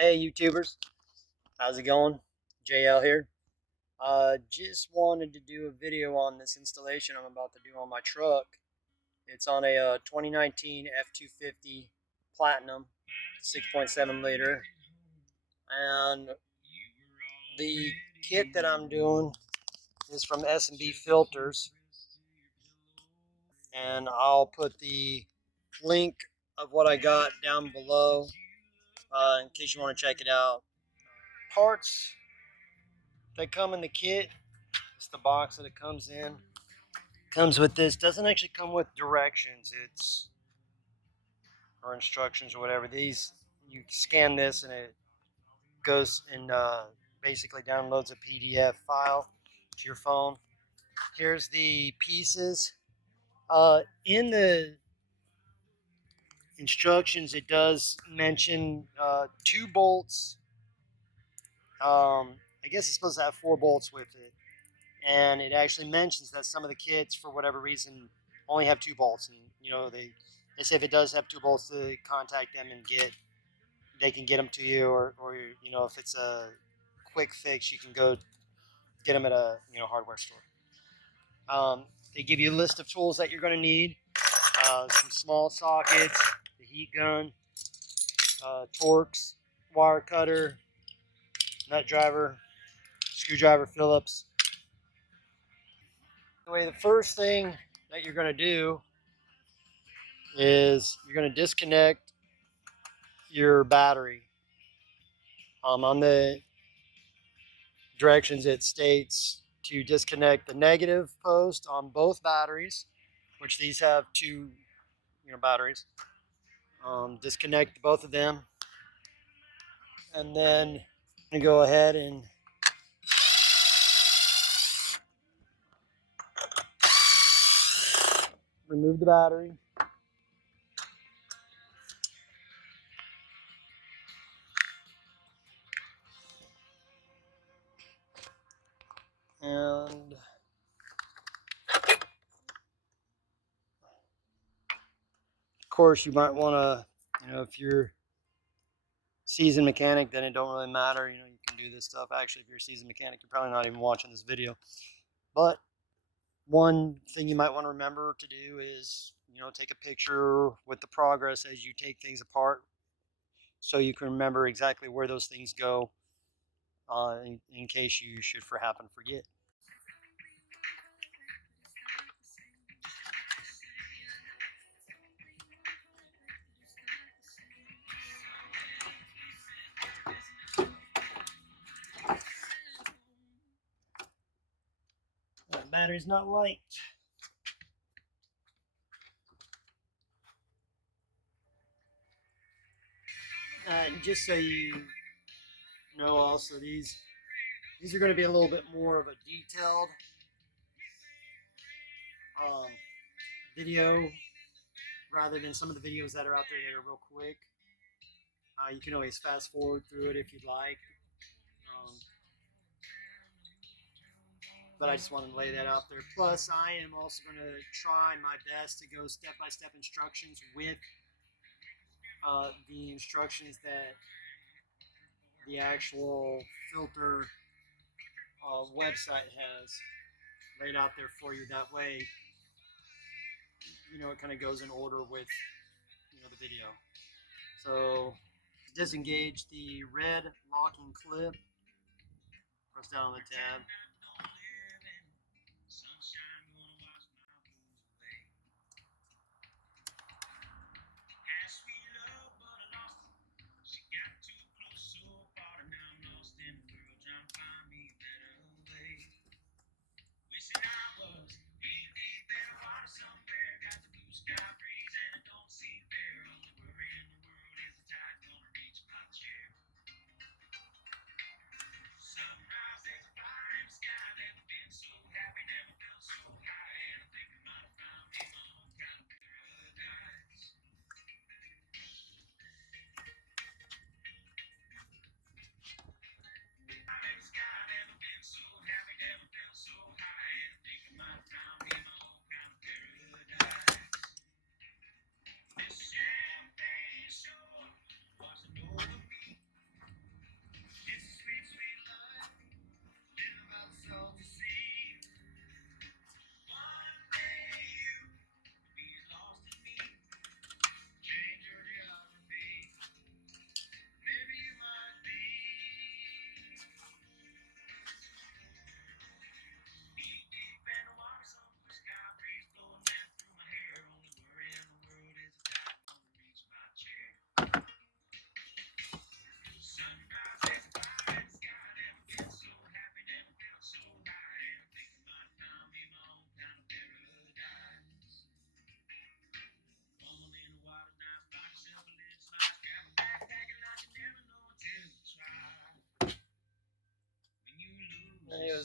Hey YouTubers, how's it going? JL here. Just wanted to do a video on this installation I'm about to do on my truck. It's on a 2019 F250 Platinum, 6.7 liter, and the kit that I'm doing is from S&B Filters, and I'll put the link of what I got down below in case you want to check it out. Parts that come in the kit. It's the box that it comes in. Comes with this. Doesn't actually come with directions. It's or instructions or whatever. These you scan this and it goes and basically downloads a PDF file to your phone. Here's the pieces. In the instructions, it does mention 2 bolts. I guess it's supposed to have 4 bolts with it. And it actually mentions that some of the kits, for whatever reason, only have 2 bolts. And, you know, they say if it does have 2 bolts, to contact them and they can get them to you. Or you know, if it's a quick fix, you can go get them at a, hardware store. They give you a list of tools that you're going to need. Some small sockets, the heat gun, Torx, wire cutter, nut driver, screwdriver Phillips. Anyway, the first thing that you're going to do is you're going to disconnect your battery. On the directions, it states to disconnect the negative post on both batteries, which these have 2 batteries. Disconnect both of them, and then I'm going to go ahead and remove the battery. And of course, you might want to, if you're seasoned mechanic, then it don't really matter. You can do this stuff. Actually, if you're a seasoned mechanic, you're probably not even watching this video. But one thing you might want to remember to do is, take a picture with the progress as you take things apart, so you can remember exactly where those things go, in case you should happen to forget. That battery's not light. Just so you know, also these are going to be a little bit more of a detailed video, rather than some of the videos that are out there that are real quick. You can always fast forward through it if you'd like. But I just wanted to lay that out there. Plus, I am also going to try my best to go step-by-step instructions with the instructions that the actual filter website has laid out there for you. That way, it kind of goes in order with, the video. So, disengage the red locking clip. Press down on the tab.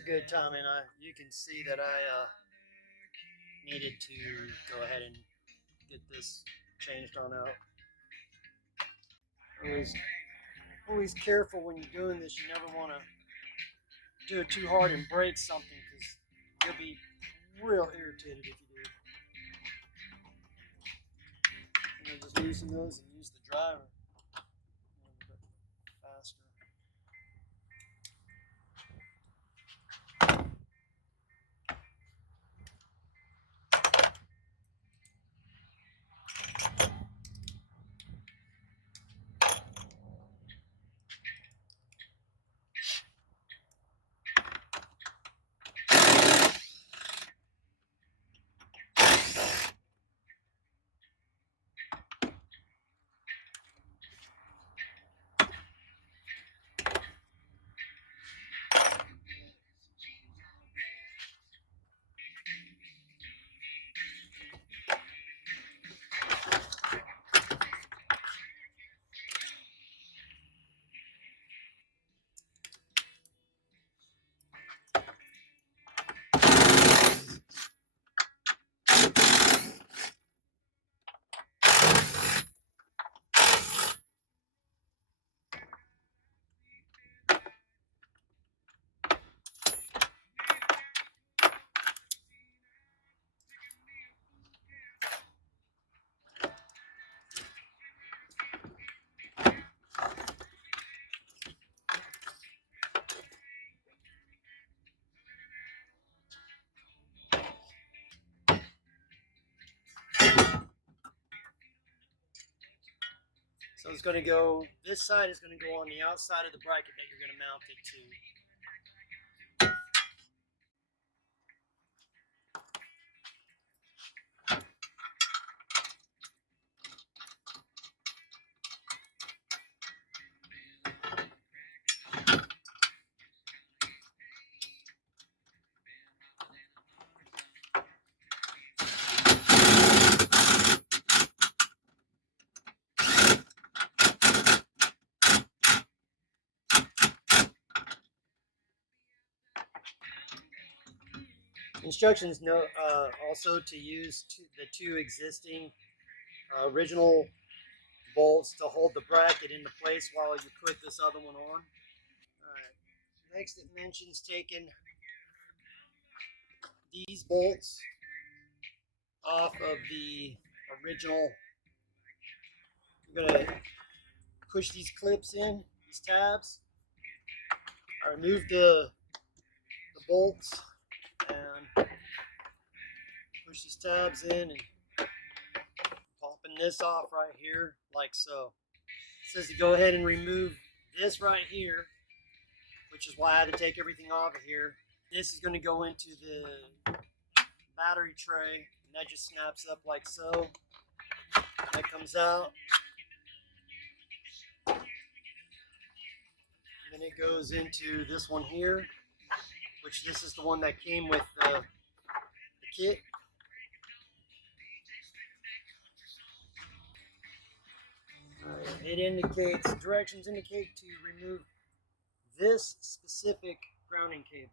was good timing. You can see that I needed to go ahead and get this changed on out. Always careful when you're doing this. You never want to do it too hard and break something, because you'll be real irritated if you do. And just loosen those and use the driver a little bit faster. So it's going to go, this side is going to go on the outside of the bracket that you're going to mount it to. Instructions also to use the two existing original bolts to hold the bracket into place while you put this other one on. Alright, next it mentions taking these bolts off of the original. You're going to push these clips in, these tabs. I remove the bolts and push these tabs in and popping this off right here like so. It says to go ahead and remove this right here, which is why I had to take everything off of here. This is going to go into the battery tray, and that just snaps up like so. That comes out. And then it goes into this one here, which this is the one that came with the kit. It indicates, directions indicate to remove this specific grounding cable.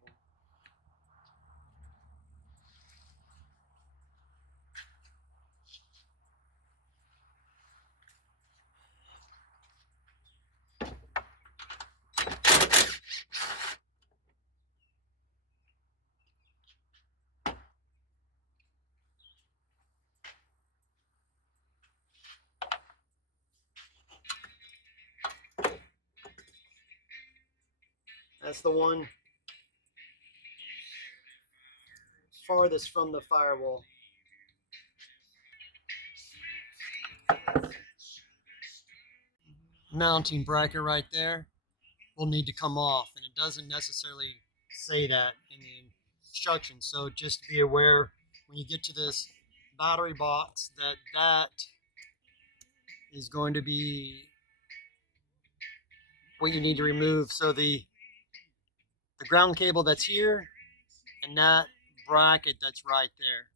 That's the one farthest from the firewall. Mounting bracket right there will need to come off, and it doesn't necessarily say that in the instructions, so just be aware when you get to this battery box that is going to be what you need to remove. So the ground cable that's here and that bracket that's right there.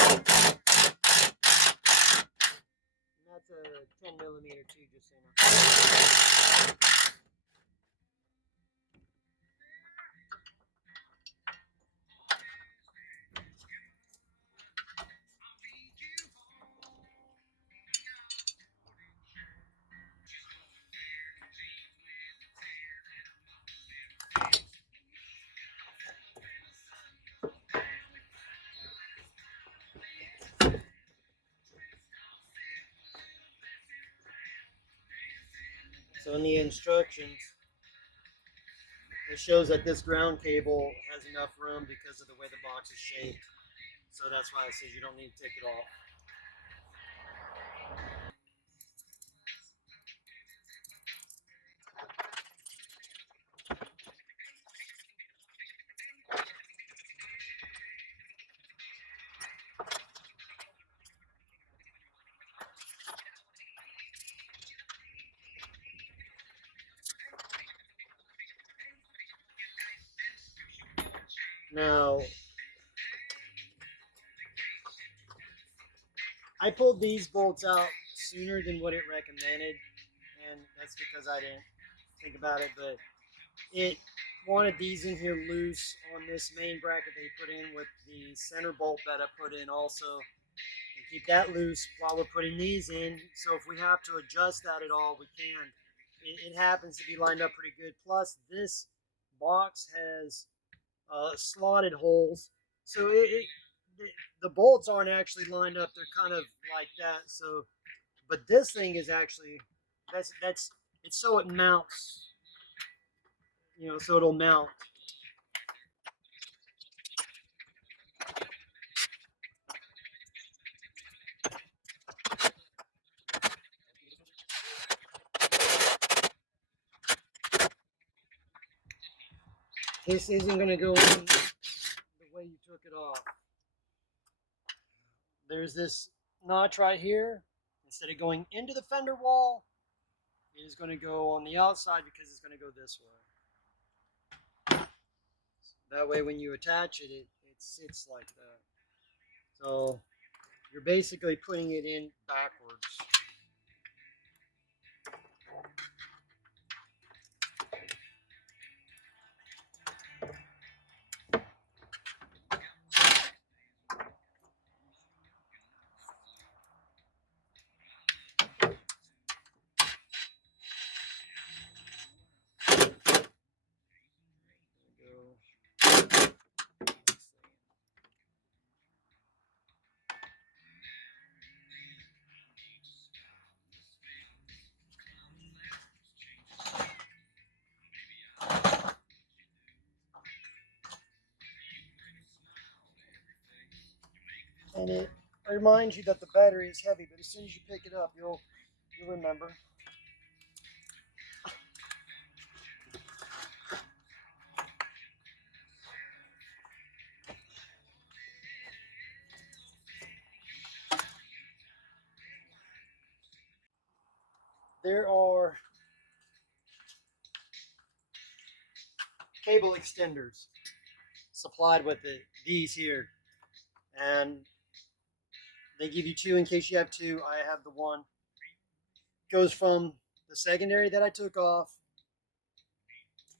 And that's a 10mm too, just so you know. So in the instructions, it shows that this ground cable has enough room because of the way the box is shaped. So that's why it says you don't need to take it off. Now, I pulled these bolts out sooner than what it recommended, and that's because I didn't think about it, but it wanted these in here loose on this main bracket they put in with the center bolt that I put in also, and keep that loose while we're putting these in. So if we have to adjust that at all, we can. It happens to be lined up pretty good. Plus, this box has slotted holes, so the bolts aren't actually lined up. They're kind of like that. So, but this thing is actually that's it's so it mounts, so it'll mount. This isn't going to go in the way you took it off. There's this notch right here. Instead of going into the fender wall, it is going to go on the outside because it's going to go this way. That way when you attach it, it sits like that. So you're basically putting it in backwards. And it reminds you that the battery is heavy, but as soon as you pick it up, you'll remember. There are cable extenders supplied with these here, and they give you two in case you have two. I have the one. It goes from the secondary that I took off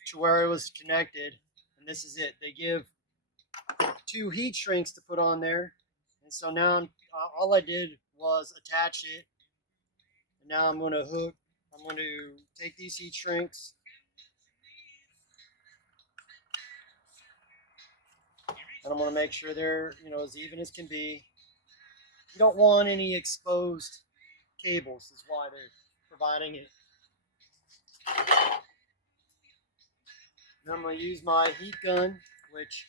to where it was connected, and this is it. They give two heat shrinks to put on there, and so now all I did was attach it, and now I'm going to hook. I'm going to take these heat shrinks. And I'm going to make sure they're, as even as can be. You don't want any exposed cables, is why they're providing it. And I'm going to use my heat gun, which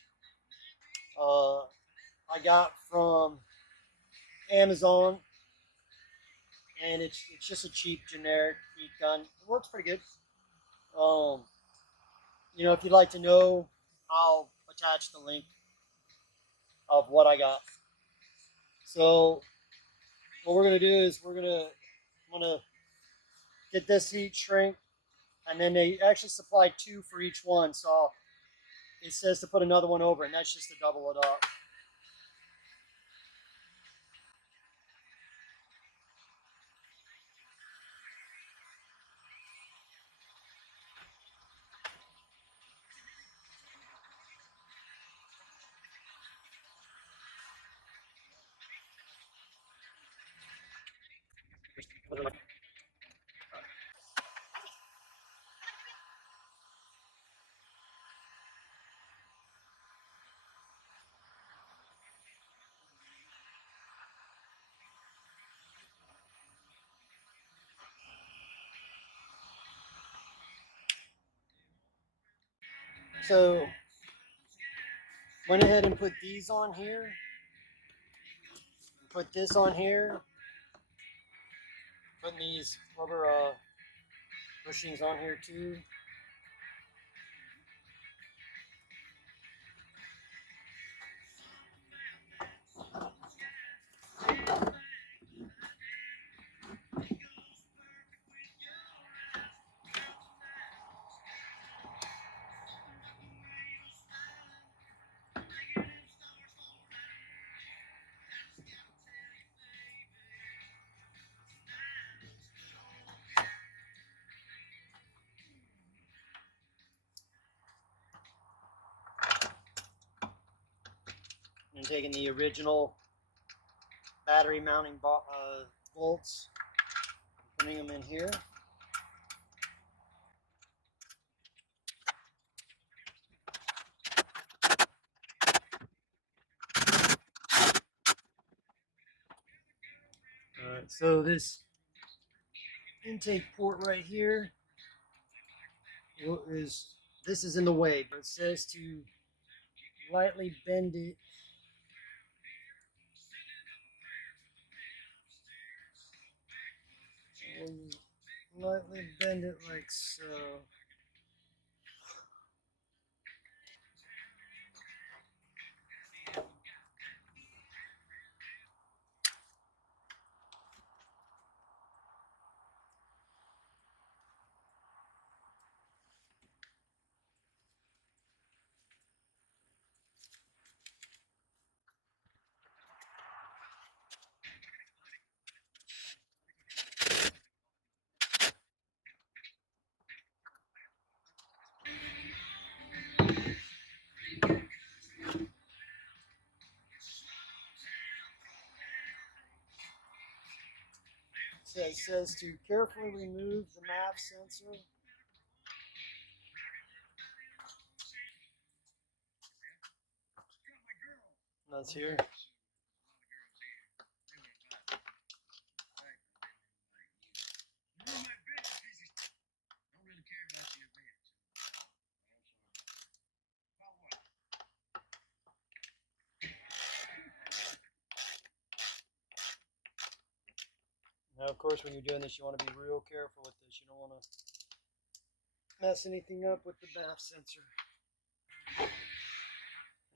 I got from Amazon, and it's just a cheap generic heat gun. It works pretty good. If you'd like to know, I'll attach the link of what I got. So what we're gonna do is I'm gonna get this heat shrink, and then they actually supply two for each one. So it says to put another one over, and that's just to double it up. So went ahead and put these on here. Put this on here. Putting these rubber bushings on here too. And taking the original battery mounting bolts, putting them in here. Alright, so this intake port right here this is in the way. It says to lightly bend it. And lightly bend it like so. So it says to carefully remove the MAV sensor. That's here. Now, of course, when you're doing this, you want to be real careful with this. You don't want to mess anything up with the MAV sensor. And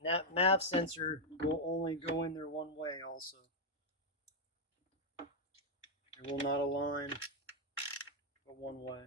that MAV sensor will only go in there one way also. It will not align but one way.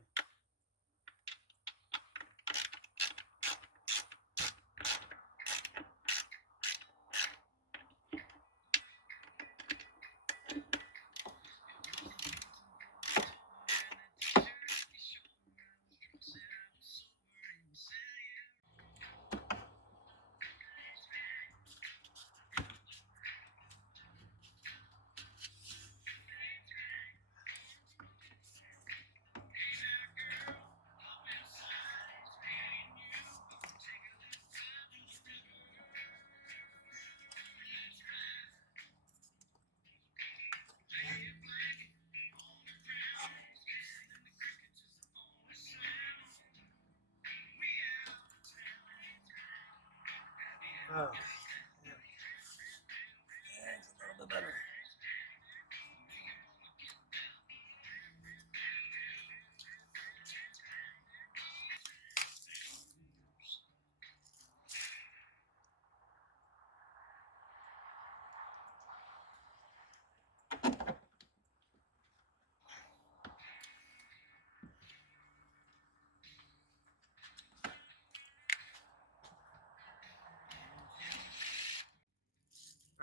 Oh, yeah. It's a little bit better.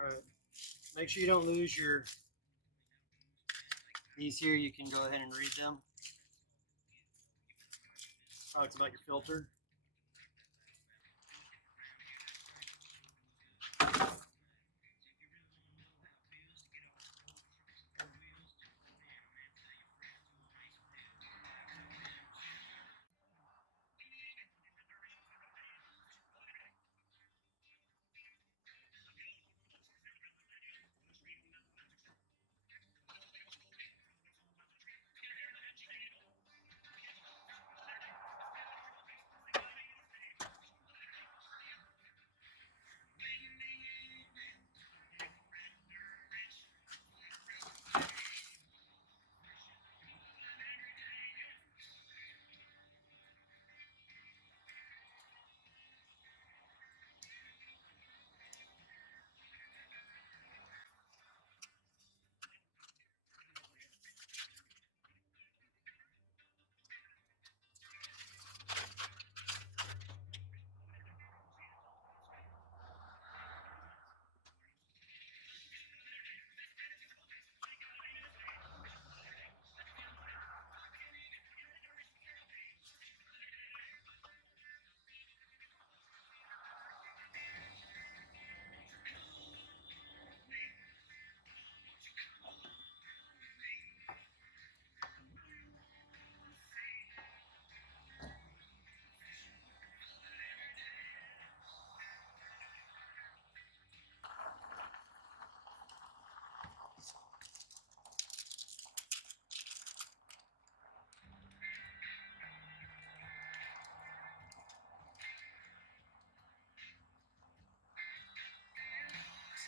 All right. Make sure you don't lose these here. You can go ahead and read them. Talks about your filter.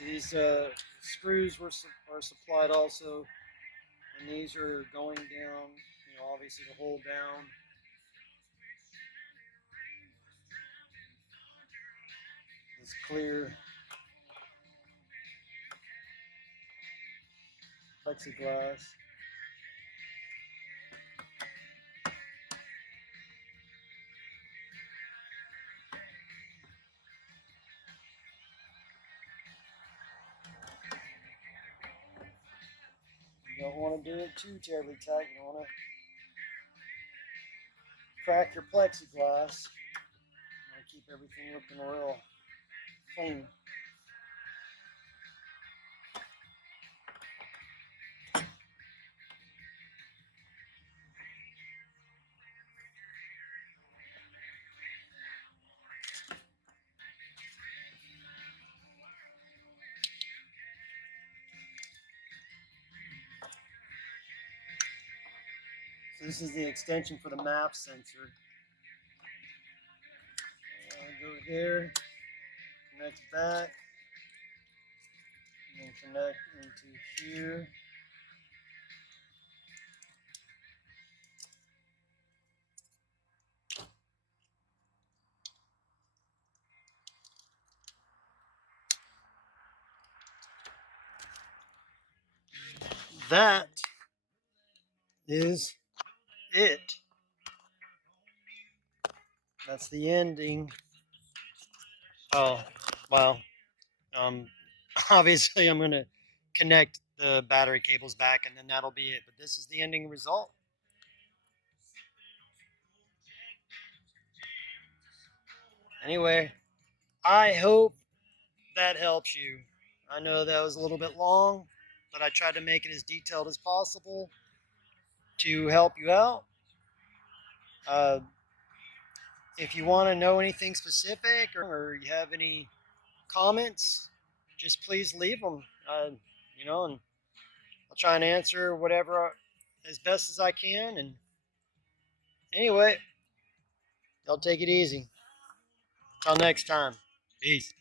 So these screws are supplied also, and these are going down, obviously to hold down. This clear plexiglass. You don't want to do it too terribly tight. You don't want to crack your plexiglass. You want to keep everything looking real clean. So this is the extension for the map sensor. Go here, connect back, and then connect into here. That is it. That's the ending. Oh, well, um, obviously I'm going to connect the battery cables back and then that'll be it. But this is the ending result. Anyway, I hope that helps you. I know that was a little bit long, but I tried to make it as detailed as possible to help you out. If you want to know anything specific or you have any comments, just please leave them. And I'll try and answer whatever as best as I can. And anyway, y'all take it easy. Till next time. Peace.